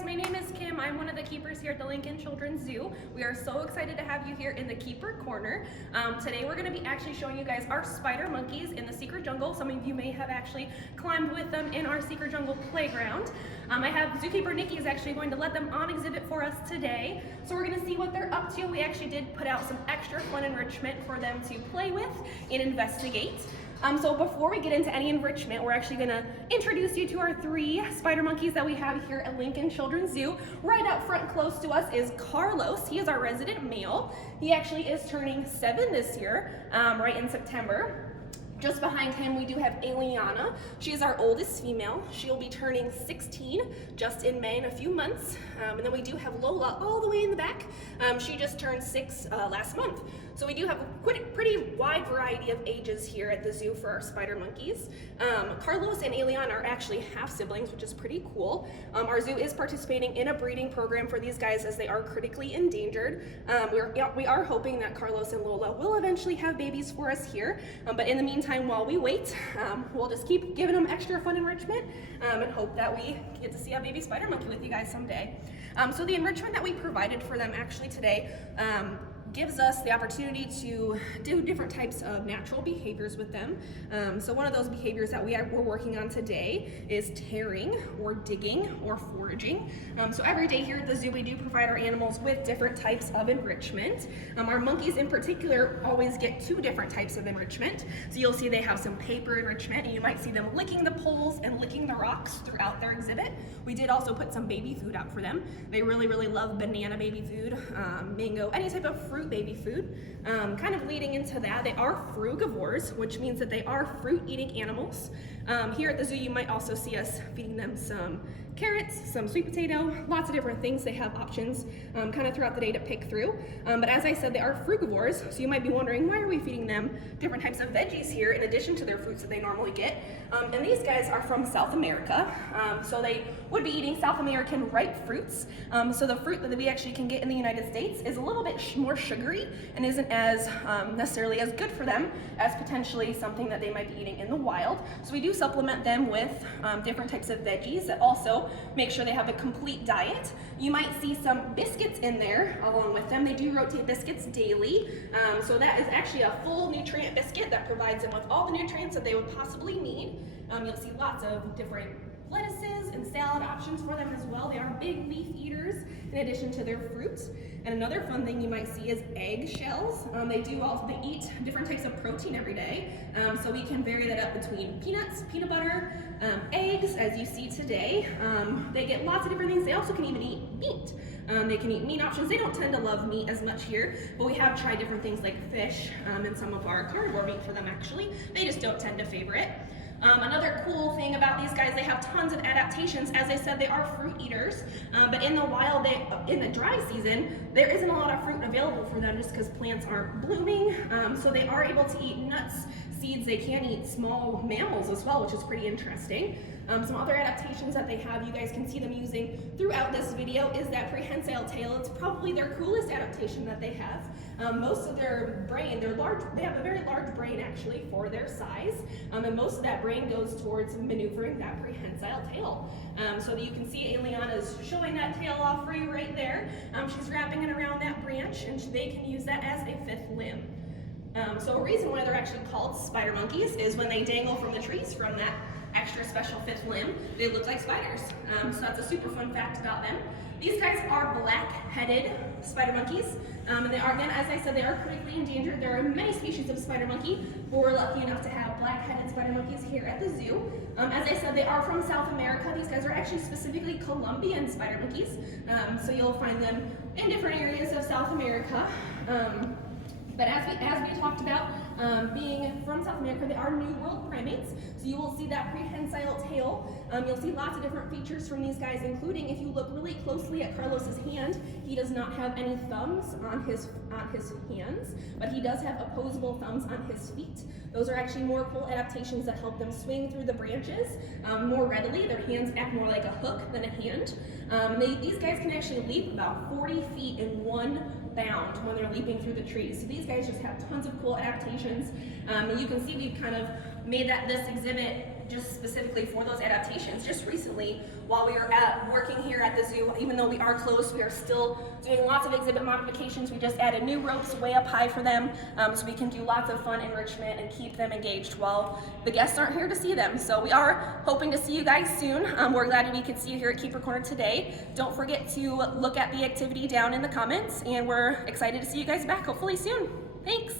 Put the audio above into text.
guys, my name is Kim. I'm one of the keepers here at the Lincoln Children's Zoo. We are so excited to have you here in the Keeper Corner. Today we're going to be actually showing you guys our spider monkeys in the secret jungle. Some of you may have actually climbed with them in our secret jungle playground. I have Zookeeper Nikki is actually going to let them on exhibit for us today. So we're going to see what they're up to. We actually did put out some extra fun enrichment for them to play with and investigate. So before we get into any enrichment, we're actually going to introduce you to our 3 spider monkeys that we have here at Lincoln Children's Zoo. Right out front close to us is Carlos. He is our resident male. He actually is turning 7 this year, right in September. Just behind him, we do have Eliana. She is our oldest female. She'll be turning 16 just in May in a few months. And then we do have Lola all the way in the back. She just turned 6 last month. So we do have a pretty wide variety of ages here at the zoo for our spider monkeys. Carlos and Eliana are actually half siblings, which is pretty cool. Our zoo is participating in a breeding program for these guys as they are critically endangered. We are hoping that Carlos and Lola will eventually have babies for us here. But in the meantime, while we wait, we'll just keep giving them extra fun enrichment and hope that we get to see a baby spider monkey with you guys someday. So the enrichment that we provided for them actually today gives us the opportunity to do different types of natural behaviors with them. So one of those behaviors that we're working on today is tearing or digging or foraging. So every day here at the zoo we do provide our animals with different types of enrichment. Our monkeys in particular always get 2 different types of enrichment. So you'll see they have some paper enrichment, and you might see them licking the poles and licking the rocks throughout their exhibit. We did also put some baby food out for them. They really love banana baby food, mango, any type of fruit baby food. Kind of leading into that, they are frugivores, which means that they are fruit-eating animals. Here at the zoo, you might also see us feeding them some carrots, some sweet potato, lots of different things. They have options kind of throughout the day to pick through. But as I said, they are frugivores, so you might be wondering, why are we feeding them different types of veggies here in addition to their fruits that they normally get? And these guys are from South America, so they would be eating South American ripe fruits. So the fruit that we actually can get in the United States is a little bit more sugary and isn't as necessarily as good for them as potentially something that they might be eating in the wild. So we do supplement them with different types of veggies that also make sure they have a complete diet. You might see some biscuits in there along with them. They do rotate biscuits daily. So that is actually a full nutrient biscuit that provides them with all the nutrients that they would possibly need. You'll see lots of different lettuces and salad options for them as well. They are big leaf eaters in addition to their fruits. And another fun thing you might see is eggshells. They eat different types of protein every day. So we can vary that up between peanuts, peanut butter, eggs, as you see today. They get lots of different things. They also can even eat meat. They can eat meat options. They don't tend to love meat as much here, but we have tried different things like fish and some of our carnivore meat for them actually. They just don't tend to favor it. Another cool thing about these guys, they have tons of adaptations. As I said, they are fruit eaters, but in the wild, in the dry season, there isn't a lot of fruit available for them just because plants aren't blooming. So they are able to eat nuts, seeds. They can eat small mammals as well, which is pretty interesting. Some other adaptations that they have, you guys can see them using throughout this video, is that prehensile tail. It's probably their coolest adaptation that they have. Most of their brain, they have a very large brain actually for their size, and most of that brain goes towards maneuvering that prehensile tail. So that you can see Eliana's showing that tail off for you right there. She's wrapping it around that branch, and they can use that as a 5th limb. So a reason why they're actually called spider monkeys is when they dangle from the trees from that extra special 5th limb, they look like spiders. So that's a super fun fact about them. These guys are black-headed spider monkeys, and they are, again, as I said, they are critically endangered. There are many species of spider monkey, but we're lucky enough to have black-headed spider monkeys here at the zoo. As I said, they are from South America. These guys are actually specifically Colombian spider monkeys, so you'll find them in different areas of South America. But as we talked about, being from South America, they are New World primates. So you will see that prehensile tail. You'll see lots of different features from these guys, including if you look really closely at Carlos's hand, he does not have any thumbs on his hands, but he does have opposable thumbs on his feet. Those are actually more cool adaptations that help them swing through the branches more readily. Their hands act more like a hook than a hand. These guys can actually leap about 40 feet in one bound when they're leaping through the trees. So these guys just have tons of cool adaptations. You can see we've kind of made this exhibit just specifically for those adaptations. Just recently, while we are working here at the zoo, even though we are closed, we are still doing lots of exhibit modifications. We just added new ropes way up high for them, so we can do lots of fun enrichment and keep them engaged while the guests aren't here to see them. So we are hoping to see you guys soon. We're glad we could see you here at Keeper Corner today. Don't forget to look at the activity down in the comments, and we're excited to see you guys back hopefully soon. Thanks.